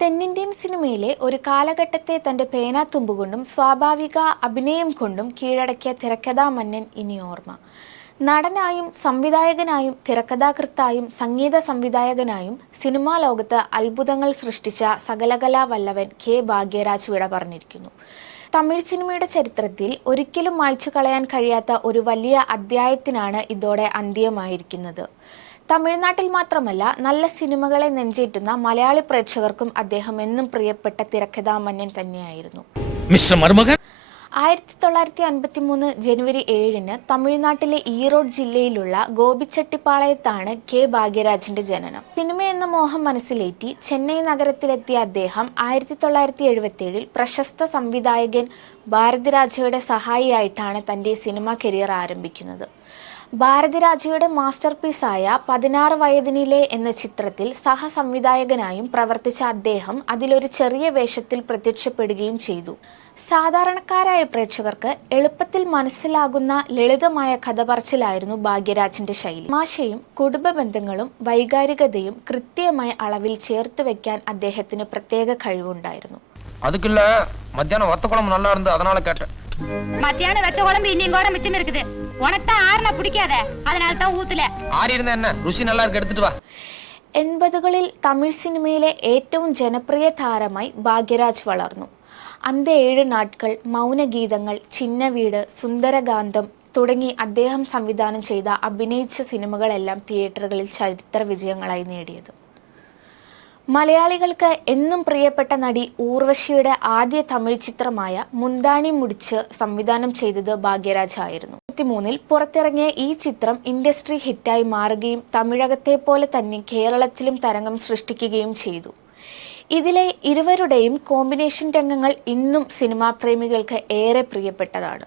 തെന്നിന്ത്യൻ സിനിമയിലെ ഒരു കാലഘട്ടത്തെ തന്റെ പേനാത്തുമ്പുകൊണ്ടും സ്വാഭാവിക അഭിനയം കൊണ്ടും കീഴടക്കിയ തിരക്കഥാമന്നൻ ഇനി ഓർമ്മ. നടനായും സംവിധായകനായും തിരക്കഥാകൃത്തായും സംഗീത സംവിധായകനായും സിനിമാ ലോകത്ത് അത്ഭുതങ്ങൾ സൃഷ്ടിച്ച സകലകലാ വല്ലവൻ കെ ഭാഗ്യരാജ് വിട പറഞ്ഞിരിക്കുന്നു. തമിഴ് സിനിമയുടെ ചരിത്രത്തിൽ ഒരിക്കലും മായ്ച്ചു കളയാൻ കഴിയാത്ത ഒരു വലിയ അധ്യായത്തിനാണ് ഇതോടെ അന്ത്യമായിരിക്കുന്നത്. തമിഴ്നാട്ടിൽ മാത്രമല്ല, നല്ല സിനിമകളെ നെഞ്ചേറ്റുന്ന മലയാളി പ്രേക്ഷകർക്കും അദ്ദേഹം എന്നും പ്രിയപ്പെട്ട തിരക്കഥാമന്നൻ തന്നെയായിരുന്നു. 1953 ജനുവരി 7-ന് തമിഴ്നാട്ടിലെ ഈറോഡ് ജില്ലയിലുള്ള ഗോപിച്ചെട്ടിപ്പാളയത്താണ് കെ ഭാഗ്യരാജിന്റെ ജനനം. സിനിമയെന്ന മോഹം മനസ്സിലേറ്റി ചെന്നൈ നഗരത്തിലെത്തിയ അദ്ദേഹം 1977-ൽ പ്രശസ്ത സംവിധായകൻ ഭാരതിരാജയുടെ സഹായിയായിട്ടാണ് തന്റെ സിനിമാ കരിയർ ആരംഭിക്കുന്നത്. ഭാരതിരാജയുടെ മാസ്റ്റർ പീസായ 16 വയതിനിലെ എന്ന ചിത്രത്തിൽ സഹസംവിധായകനായും പ്രവർത്തിച്ച അദ്ദേഹം അതിലൊരു ചെറിയ വേഷത്തിൽ പ്രത്യക്ഷപ്പെടുകയും ചെയ്തു. സാധാരണക്കാരായ പ്രേക്ഷകർക്ക് എളുപ്പത്തിൽ മനസ്സിലാകുന്ന ലളിതമായ കഥ പറച്ചിലായിരുന്നു ഭാഗ്യരാജിന്റെ ശൈലി. തമാശയും കുടുംബ ബന്ധങ്ങളും വൈകാരികതയും കൃത്യമായ അളവിൽ ചേർത്ത് വെക്കാൻ അദ്ദേഹത്തിന് പ്രത്യേക കഴിവുണ്ടായിരുന്നു. அதுக்குள்ள மத்தியானம் வத்த குழம்பு நல்லா இருந்து அதனால கேட்டேன். மத்தியானம் வெச்ச குழம்பு இன்னும் கூட மிச்சம் இருக்குது. உனக்கு தான் ஆறன பிடிக்காத, அதனால தான் ஊத்துல. ஆறி இருந்தா என்ன, ருசி நல்லா இருக்கு, எடுத்துட்டு வா. 80കളിൽ തമിഴ് സിനിമയിലെ ഏറ്റവും ജനപ്രിയ താരമായി ഭാഗ്യരാജ് വളർന്നു. അന്ത 7 നാട്കൾ, മൗനഗീതങ്ങൾ, ചിന്ന വീട്, സുന്ദരകാന്തം തുടങ്ങി അദ്ദേഹം സംവിധാനം ചെയ്ത അഭിനയിച്ച സിനിമകളെല്ലാം തിയേറ്ററുകളിൽ ചരിത്ര വിജയങ്ങളായി നേടിയത്. മലയാളികൾക്ക് എന്നും പ്രിയപ്പെട്ട നടി ഊർവശിയുടെ ആദ്യ തമിഴ് ചിത്രമായ മുന്താണി മുടിച്ച് സംവിധാനം ചെയ്തത് ഭാഗ്യരാജ് ആയിരുന്നു. 2003-ൽ പുറത്തിറങ്ങിയ ഈ ചിത്രം ഇൻഡസ്ട്രി ഹിറ്റായി മാറുകയും തമിഴകത്തെ പോലെ തന്നെ കേരളത്തിലും തരംഗം സൃഷ്ടിക്കുകയും ചെയ്തു. ഇതിലെ ഇരുവരുടെയും കോമ്പിനേഷൻ രംഗങ്ങൾ ഇന്നും സിനിമാ പ്രേമികൾക്ക് ഏറെ പ്രിയപ്പെട്ടതാണ്.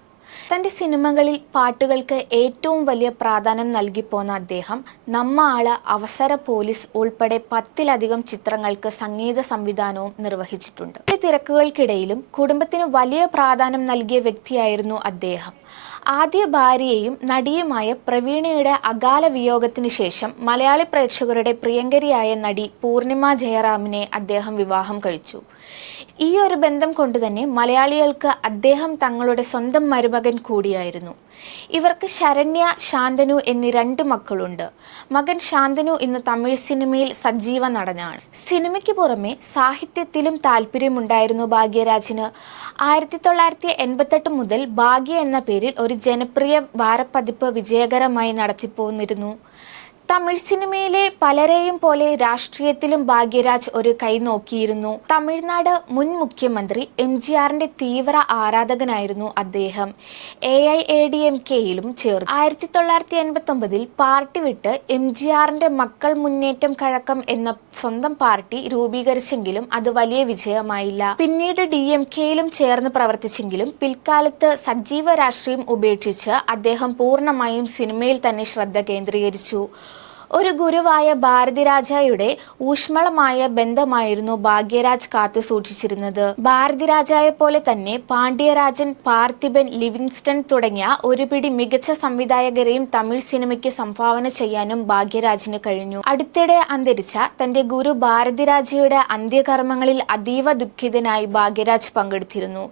തൻ്റെ സിനിമകളിൽ പാട്ടുകൾക്ക് ഏറ്റവും വലിയ പ്രാധാന്യം നൽകിപ്പോന്ന അദ്ദേഹം നമ്മ ആള്, അവസര പോലീസ് ഉൾപ്പെടെ 10-ലധികം ചിത്രങ്ങൾക്ക് സംഗീത സംവിധാനവും നിർവഹിച്ചിട്ടുണ്ട്. ഈ തിരക്കുകൾക്കിടയിലും കുടുംബത്തിന് വലിയ പ്രാധാന്യം നൽകിയ വ്യക്തിയായിരുന്നു അദ്ദേഹം. ആദ്യ ഭാര്യയെയും നടിയുമായ പ്രവീണയുടെ അകാല വിയോഗത്തിന് ശേഷം മലയാളി പ്രേക്ഷകരുടെ പ്രിയങ്കരിയായ നടി പൂർണിമ ജയറാമിനെ അദ്ദേഹം വിവാഹം കഴിച്ചു. ഈ ഒരു ബന്ധം കൊണ്ട് തന്നെ മലയാളികൾക്ക് അദ്ദേഹം തങ്ങളുടെ സ്വന്തം മരുമകൻ കൂടിയായിരുന്നു. ഇവർക്ക് ശരണ്യ, ശാന്തനു എന്നീ 2 മക്കളുണ്ട്. മകൻ ശാന്തനു ഇന്ന് തമിഴ് സിനിമയിൽ സജീവ നടനാണ്. സിനിമയ്ക്ക് പുറമെ സാഹിത്യത്തിലും താല്പര്യമുണ്ടായിരുന്നു ഭാഗ്യരാജിന്. 1988 മുതൽ ഭാഗ്യ എന്ന പേരിൽ ഒരു ജനപ്രിയ വാരപ്പതിപ്പ് വിജയകരമായി നടത്തിപ്പോന്നിരുന്നു. തമിഴ് സിനിമയിലെ പലരെയും പോലെ രാഷ്ട്രീയത്തിലും ഭാഗ്യരാജ് ഒരു കൈ നോക്കിയിരുന്നു. തമിഴ്നാട് മുൻ മുഖ്യമന്ത്രി MGRന്റെ തീവ്ര ആരാധകനായിരുന്നു അദ്ദേഹം. AIADMKയിലും ചേർന്നു. 1989-ൽ പാർട്ടി വിട്ട് MGRന്റെ മക്കൾ മുന്നേറ്റം കഴക്കം എന്ന സ്വന്തം പാർട്ടി രൂപീകരിച്ചെങ്കിലും അത് വലിയ വിജയമായില്ല. പിന്നീട് DMKയിലും ചേർന്ന് പ്രവർത്തിച്ചെങ്കിലും പിൽക്കാലത്ത് സജീവ രാഷ്ട്രീയം ഉപേക്ഷിച്ച് അദ്ദേഹം പൂർണ്ണമായും സിനിമയിൽ തന്നെ ശ്രദ്ധ കേന്ദ്രീകരിച്ചു. ഒരു ഗുരുവായ ഭാരതിരാജയുടെ ഊഷ്മളമായ ബന്ധമായിരുന്നു ഭാഗ്യരാജ് കാത്തു സൂക്ഷിച്ചിരുന്നത്. ഭാരതിരാജയെ പോലെ തന്നെ പാണ്ഡ്യരാജൻ, പാർത്ഥിബൻ, ലിവിങ്സ്റ്റൺ തുടങ്ങിയ ഒരു പിടി മികച്ച സംവിധായകരെയും തമിഴ് സിനിമയ്ക്ക് സംഭാവന ചെയ്യാനും ഭാഗ്യരാജിന് കഴിഞ്ഞു. അടുത്തിടെ അന്തരിച്ച തന്റെ ഗുരു ഭാരതിരാജയുടെ അന്ത്യകർമ്മങ്ങളിൽ അതീവ ദുഃഖിതനായി ഭാഗ്യരാജ് പങ്കെടുത്തിരുന്നു.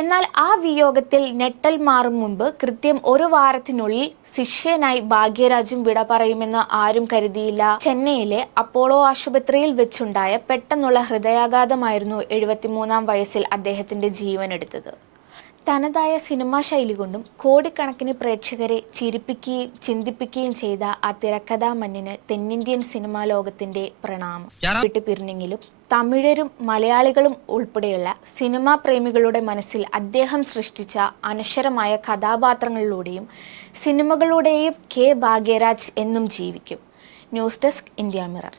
എന്നാൽ ആ വിയോഗത്തിൽ ഞെട്ടൽ മാറും മുമ്പ് കൃത്യം 1 വാരത്തിനുള്ളിൽ ശിഷ്യനായി ഭാഗ്യരാജും വിട പറയുമെന്ന് ആരും കരുതിയില്ല. ചെന്നൈയിലെ അപ്പോളോ ആശുപത്രിയിൽ വെച്ചുണ്ടായ പെട്ടെന്നുള്ള ഹൃദയാഘാതമായിരുന്നു 73-ാം വയസ്സിൽ അദ്ദേഹത്തിന്റെ ജീവനെടുത്തത്. തനതായ സിനിമാ ശൈലി കൊണ്ടും കോടിക്കണക്കിന് പ്രേക്ഷകരെ ചിരിപ്പിക്കുകയും ചിന്തിപ്പിക്കുകയും ചെയ്ത ആ തിരക്കഥാമന്നന് തെന്നിന്ത്യൻ സിനിമാ ലോകത്തിന്റെ പ്രണാമം. വിട്ട് പിരിഞ്ഞെങ്കിലും തമിഴരും മലയാളികളും ഉൾപ്പെടെയുള്ള സിനിമാ പ്രേമികളുടെ മനസ്സിൽ അദ്ദേഹം സൃഷ്ടിച്ച അനശ്വരമായ കഥാപാത്രങ്ങളിലൂടെയും സിനിമകളുടെയും കെ ഭാഗ്യരാജ് എന്നും ജീവിക്കും. News desk, India mirror.